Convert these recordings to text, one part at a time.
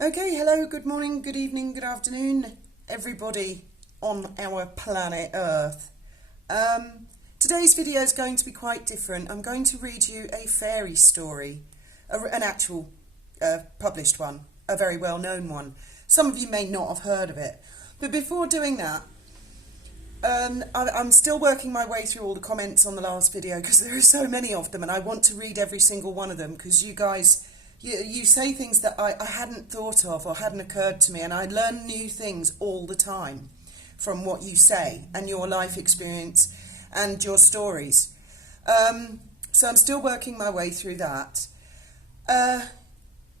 Okay, hello, good morning, good evening, good afternoon, everybody on our planet Earth. Today's video is going to be quite different. I'm going to read you a fairy story, an actual published one, a very well-known one. Some of you may not have heard of it. But before doing that, I'm still working my way through all the comments on the last video because there are so many of them and I want to read every single one of them because you guys... You say things that I hadn't thought of or hadn't occurred to me, and I learn new things all the time from what you say and your life experience and your stories. So I'm still working my way through that.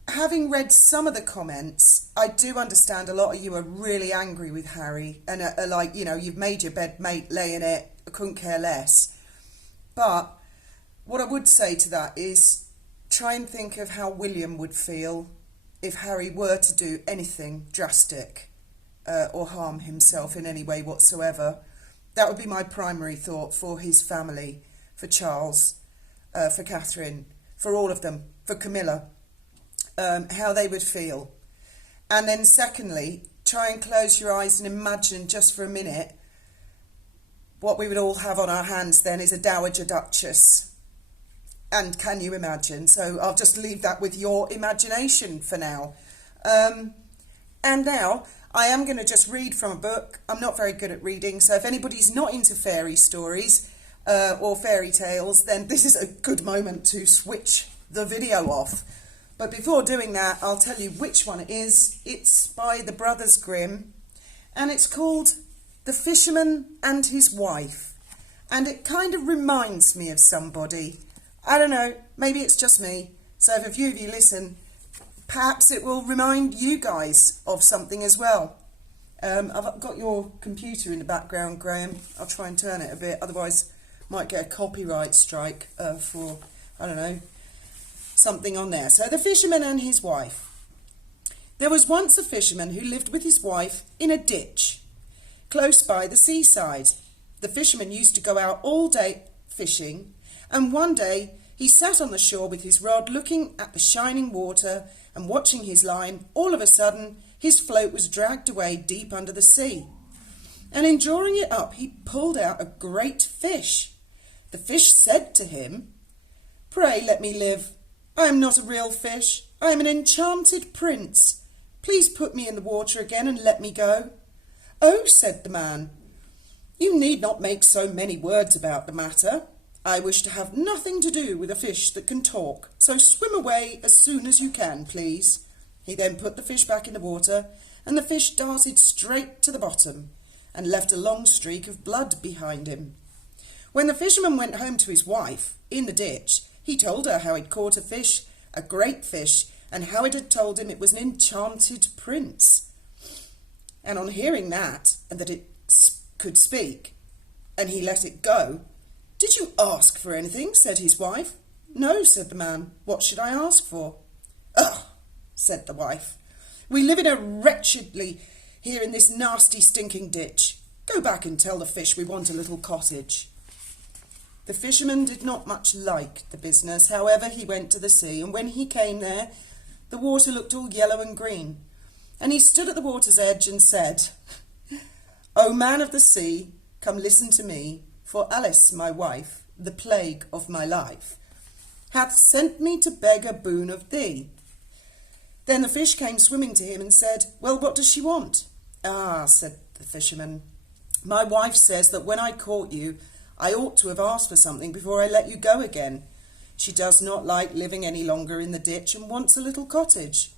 Having read some of the comments, I do understand a lot of you are really angry with Harry and are like, you know, you've made your bed, mate, lay in it, I couldn't care less. But what I would say to that is, try and think of how William would feel if Harry were to do anything drastic or harm himself in any way whatsoever. That would be my primary thought for his family, for Charles, for Catherine, for all of them, for Camilla, how they would feel. And then secondly, try and close your eyes and imagine just for a minute what we would all have on our hands then is a Dowager Duchess. And can you imagine? So I'll just leave that with your imagination for now. And now I am going to just read from a book. I'm not very good at reading, so if anybody's not into fairy stories or fairy tales, then this is a good moment to switch the video off. But before doing that, I'll tell you which one it is. It's by the brothers Grimm, and it's called The Fisherman and His Wife. And it kind of reminds me of somebody. I don't know, maybe it's just me. So if a few of you listen, perhaps it will remind you guys of something as well. I've got your computer in the background, Graham. I'll try and turn it a bit, otherwise might get a copyright strike for, I don't know, something on there. So The Fisherman and His Wife. There was once a fisherman who lived with his wife in a ditch close by the seaside. The fisherman used to go out all day fishing, and one day he sat on the shore with his rod looking at the shining water and watching his line. All of a sudden his float was dragged away deep under the sea, and in drawing it up he pulled out a great fish. The fish said to him, "Pray let me live. I am not a real fish. I am an enchanted prince. Please put me in the water again and let me go." "Oh," said the man, "you need not make so many words about the matter. I wish to have nothing to do with a fish that can talk, so swim away as soon as you can, please." He then put the fish back in the water, and the fish darted straight to the bottom and left a long streak of blood behind him. When the fisherman went home to his wife in the ditch, he told her how he'd caught a fish, a great fish, and how it had told him it was an enchanted prince. And on hearing that, and that it could speak, and he let it go, "Did you ask for anything?" said his wife. "No," said the man. "What should I ask for?" "Ugh," said the wife. "We live in a wretchedly here in this nasty stinking ditch. Go back and tell the fish we want a little cottage." The fisherman did not much like the business. However, he went to the sea, and when he came there, the water looked all yellow and green. And he stood at the water's edge and said, "O man of the sea, come listen to me. For Alice, my wife, the plague of my life, hath sent me to beg a boon of thee." Then the fish came swimming to him and said, "Well, what does she want?" "Ah," said the fisherman, "my wife says that when I caught you, I ought to have asked for something before I let you go again. She does not like living any longer in the ditch and wants a little cottage."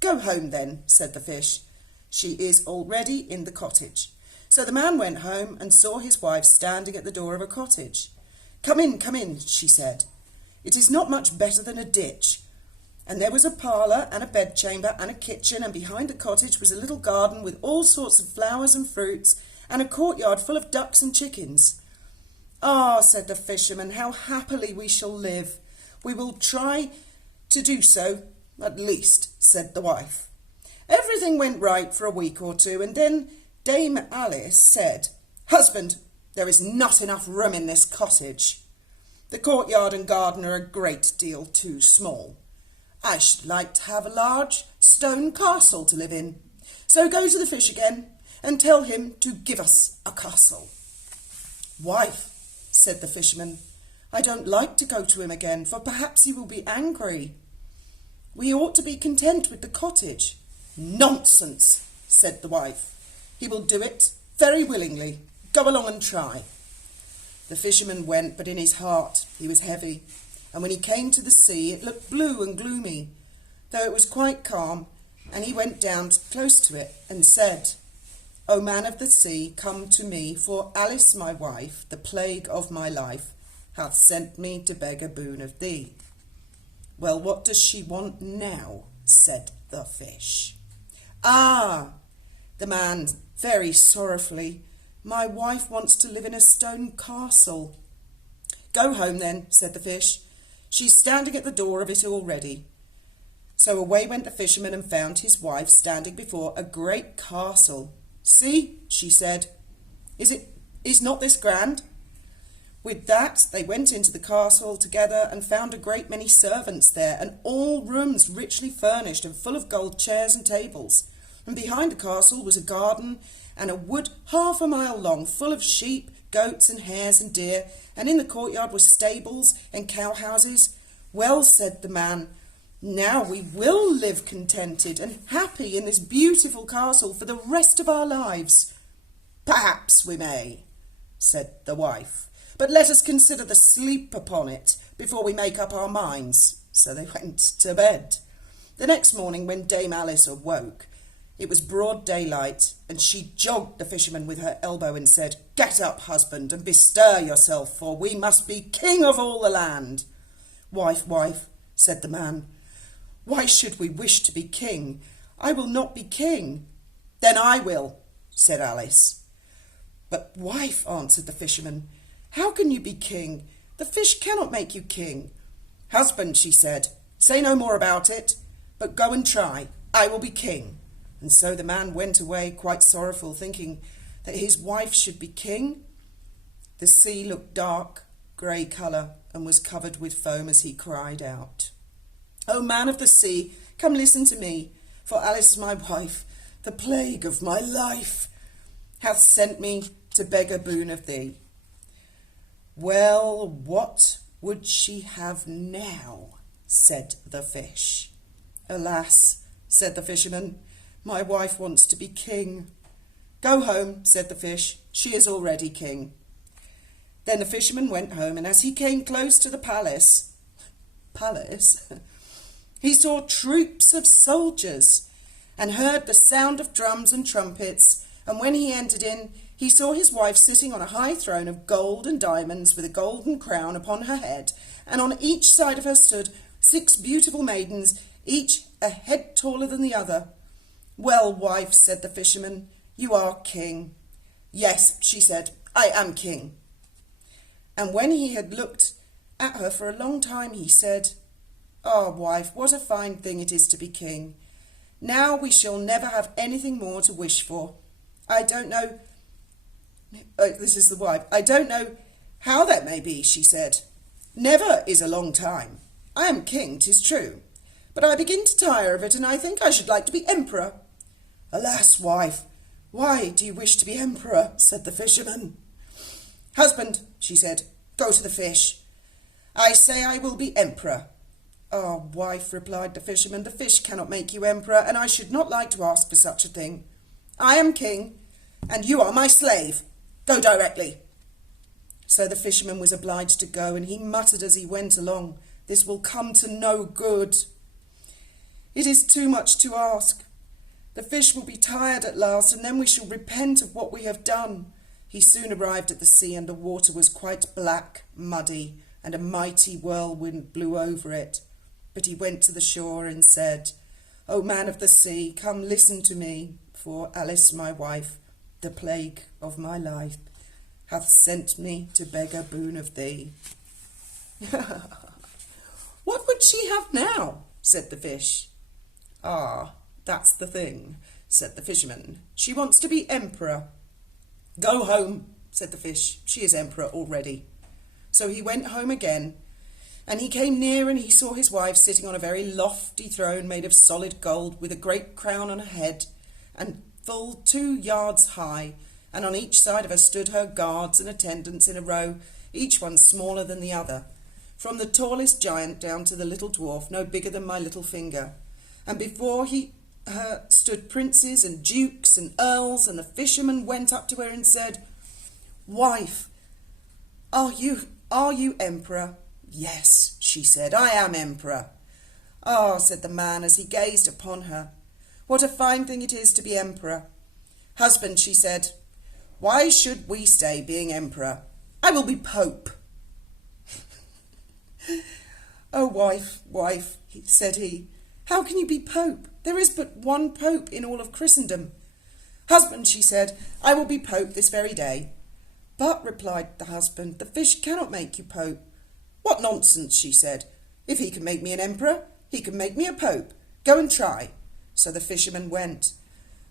"Go home then," said the fish. "She is already in the cottage." So the man went home and saw his wife standing at the door of a cottage. Come in," she said. "It is not much better than a ditch." And there was a parlour and a bedchamber and a kitchen, and behind the cottage was a little garden with all sorts of flowers and fruits, and a courtyard full of ducks and chickens. "Ah," said the fisherman, "how happily we shall live. We will try to do so, at least," said the wife. Everything went right for a week or two, and then Dame Alice said, "Husband, there is not enough room in this cottage. The courtyard and garden are a great deal too small. I should like to have a large stone castle to live in. So go to the fish again and tell him to give us a castle." "Wife," said the fisherman, "I don't like to go to him again, for perhaps he will be angry. We ought to be content with the cottage." "Nonsense," said the wife. "He will do it very willingly. Go along and try." The fisherman went, but in his heart he was heavy, and when he came to the sea it looked blue and gloomy, though it was quite calm, and he went down close to it and said, "O man of the sea, come to me, for Alice my wife, the plague of my life, hath sent me to beg a boon of thee." "Well, what does she want now?" said the fish. "Ah," the man very sorrowfully, "my wife wants to live in a stone castle." "Go home then," said the fish. "She's standing at the door of it already." So away went the fisherman and found his wife standing before a great castle. "See," she said, "is not this grand?" With that they went into the castle together and found a great many servants there, and all rooms richly furnished and full of gold chairs and tables. And behind the castle was a garden and a wood 1/2 mile long, full of sheep, goats and hares and deer, and in the courtyard were stables and cow-houses. "Well," said the man, "now we will live contented and happy in this beautiful castle for the rest of our lives." "Perhaps we may," said the wife, "but let us consider the sleep upon it before we make up our minds." So they went to bed. The next morning, when Dame Alice awoke, it was broad daylight, and she jogged the fisherman with her elbow and said, "Get up, husband, and bestir yourself, for we must be king of all the land." "Wife, wife," said the man, "why should we wish to be king? I will not be king." "Then I will," said Alice. "But wife," answered the fisherman, "how can you be king? The fish cannot make you king." "Husband," she said, "say no more about it, but go and try. I will be king." And so the man went away quite sorrowful, thinking that his wife should be king. The sea looked dark, grey colour, and was covered with foam as he cried out, "O man of the sea, come listen to me, for Alice my wife, the plague of my life, hath sent me to beg a boon of thee." "Well, what would she have now?" said the fish. "Alas," said the fisherman, "my wife wants to be king." "Go home," said the fish, "she is already king." Then the fisherman went home, and as he came close to the palace, he saw troops of soldiers and heard the sound of drums and trumpets, and when he entered in, he saw his wife sitting on a high throne of gold and diamonds with a golden crown upon her head, and on each side of her stood 6 beautiful maidens, each a head taller than the other. "Well, wife," said the fisherman, "you are king." "Yes," she said, "I am king." And when he had looked at her for a long time, he said, "Ah, wife, what a fine thing it is to be king. Now we shall never have anything more to wish for. I don't know..." This is the wife. "I don't know how that may be," she said. "Never is a long time. I am king, 'tis true, but I begin to tire of it, and I think I should like to be emperor." "Alas, wife, why do you wish to be emperor?" said the fisherman. "Husband," she said, "go to the fish. I say I will be emperor." "Ah, wife," replied the fisherman, "the fish cannot make you emperor, and I should not like to ask for such a thing. I am king, and you are my slave. Go directly." So the fisherman was obliged to go, and he muttered as he went along, "This will come to no good. It is too much to ask. The fish will be tired at last, and then we shall repent of what we have done." He soon arrived at the sea, and the water was quite black, muddy, and a mighty whirlwind blew over it. But he went to the shore and said, "O man of the sea, come listen to me, for Alice my wife, the plague of my life, hath sent me to beg a boon of thee." "What would she have now?" said the fish. "Ah, that's the thing," said the fisherman. "She wants to be emperor." "Go home," said the fish. "She is emperor already." So he went home again, And he came near, and he saw his wife sitting on a very lofty throne made of solid gold, with a great crown on her head, and full 2 yards high, and on each side of her stood her guards and attendants in a row, each one smaller than the other, from the tallest giant down to the little dwarf, no bigger than my little finger. And before her stood princes and dukes and earls, and the fisherman went up to her and said, "Wife, are you emperor?" "Yes," she said, "I am emperor." "Ah," said the man as he gazed upon her, "what a fine thing it is to be emperor." "Husband," she said, "why should we stay being emperor? I will be pope." "Oh, wife, said he, "how can you be pope? There is but one pope in all of Christendom." "Husband," she said, "I will be pope this very day." "But," replied the husband, "the fish cannot make you pope." "What nonsense," she said. "If he can make me an emperor, he can make me a pope. Go and try." So the fisherman went.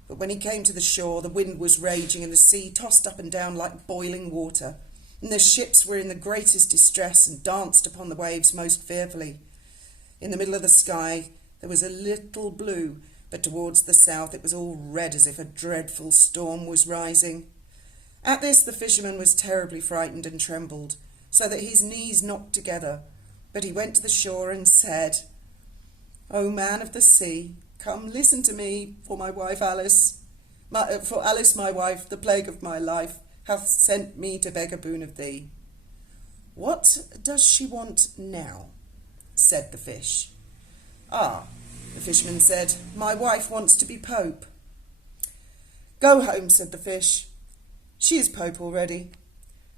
But when he came to the shore, the wind was raging, and the sea tossed up and down like boiling water, and the ships were in the greatest distress and danced upon the waves most fearfully. In the middle of the sky there was a little blue, but towards the south it was all red, as if a dreadful storm was rising. At this the fisherman was terribly frightened and trembled, so that his knees knocked together. But he went to the shore and said, "O man of the sea, come listen to me, for my wife Alice, for Alice my wife, the plague of my life, hath sent me to beg a boon of thee." "What does she want now?" said the fish. "Ah," the fisherman said, "my wife wants to be pope." "Go home," said the fish. "She is pope already."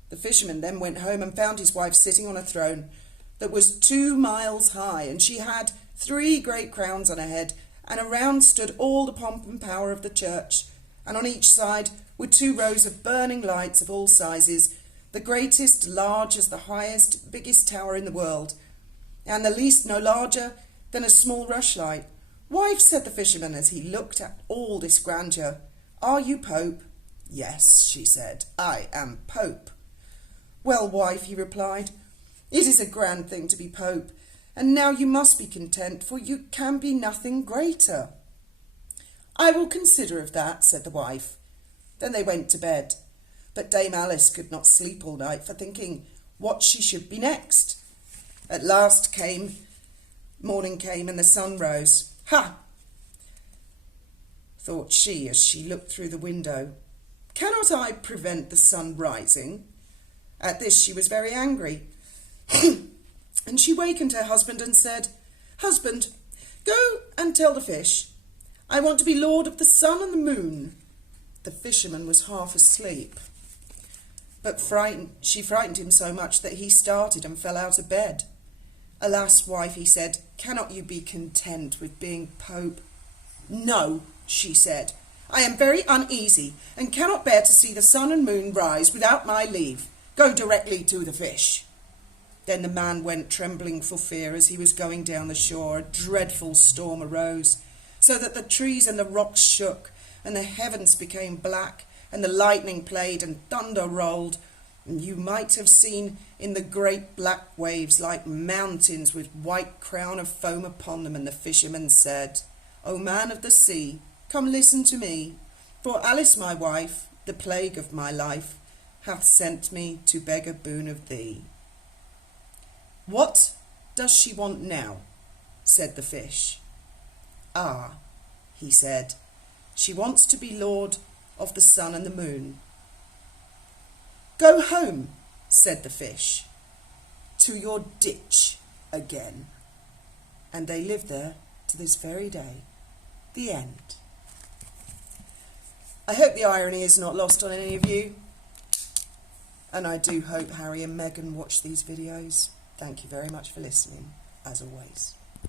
The fisherman then went home and found his wife sitting on a throne that was 2 miles high, and she had 3 great crowns on her head, and around stood all the pomp and power of the church, and on each side were 2 rows of burning lights of all sizes, the greatest large as the highest, biggest tower in the world, and the least no larger than a small rushlight. "Wife," said the fisherman as he looked at all this grandeur, "are you pope?" "Yes," she said, "I am pope." "Well, wife," he replied, "it is a grand thing to be pope, and now you must be content, for you can be nothing greater." "I will consider of that," said the wife. Then they went to bed, but Dame Alice could not sleep all night for thinking what she should be next. At last morning came, and the sun rose. "Ha!" thought she as she looked through the window. "Cannot I prevent the sun rising?" At this she was very angry, and she wakened her husband and said, "Husband, go and tell the fish, I want to be lord of the sun and the moon." The fisherman was half asleep, but she frightened him so much that he started and fell out of bed. "Alas, wife," he said, "cannot you be content with being pope?" "No," she said, "I am very uneasy, and cannot bear to see the sun and moon rise without my leave. Go directly to the fish." Then the man went trembling for fear. As he was going down the shore, a dreadful storm arose, so that the trees and the rocks shook, and the heavens became black, and the lightning played, and thunder rolled, and you might have seen in the great black waves like mountains with white crown of foam upon them. And the fisherman said, "O man of the sea, come listen to me, for Alice my wife, the plague of my life, hath sent me to beg a boon of thee." "What does she want now?" said the fish. "Ah," he said, "she wants to be lord of the sun and the moon." "Go home," said the fish, "to your ditch again." And they live there to this very day. The end. I hope the irony is not lost on any of you. And I do hope Harry and Meghan watch these videos. Thank you very much for listening, as always.